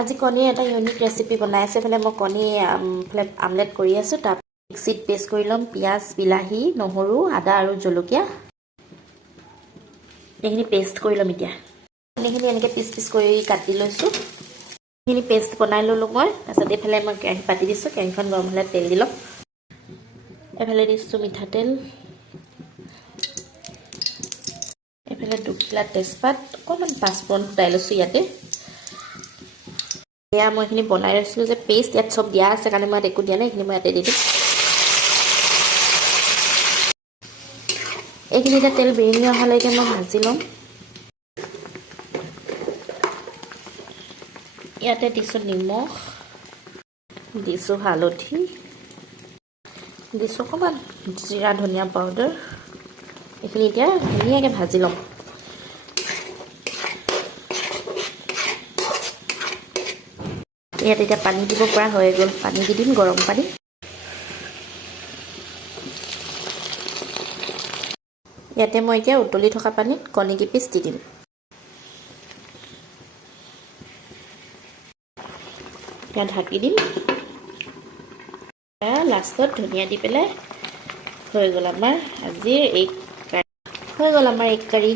আজি কণীৰ এটা ইউনিক ৰেচিপি বনাই আছে মানে মই কণী আমলেট কৰি আছোঁ তাৰ মিক্সিত পেষ্ট কৰি ল'ম পিঁয়াজ বিলাহী নহৰু আদা আৰু জলকীয়া এইখিনি পেষ্ট কৰি ল'ম এতিয়া কণীখিনি এনেকৈ পিচ পিচ কৰি কাটি লৈছোঁ এইখিনি পেষ্ট বনাই ল'লোঁ মই তাৰপিছত এইফালে মই কেৰাহী পাতি দিছোঁ কেৰাহীখন গৰম হ'লে তেল দি ল'ম এইফালে দিছোঁ মিঠাতেল এইফালে দুখিলা তেজপাত অকণমান পাঁচফোৰণ ফুটাই লৈছোঁ ইয়াতে এয়া মই এইখিনি বনাই লৈছিলোঁ যে পেষ্ট ইয়াত চব দিয়া আছে কাৰণে মই ইয়াত একো দিয়া নাই এইখিনি মই ইয়াতে দি দিম এইখিনি এতিয়া তেল বিৰিঙি অহালৈকে মই ভাজি ল'ম ইয়াতে দিছোঁ নিমখ দিছোঁ হালধি দিছোঁ অকণমান জিৰা ধনিয়া পাউডাৰ এইখিনি এতিয়া ধুনীয়াকৈ ভাজি ল'ম ইয়াত এতিয়া পানী দিব পৰা হৈ গ'ল পানী দি দিম গৰম পানী ইয়াতে মই এতিয়া উতলি থকা পানীত কণী কিপিচ দি দিম এতিয়া ঢাকি দিম লাষ্টত ধনিয়া দি পেলাই হৈ গ'ল আমাৰ আজিৰ এগ কাৰী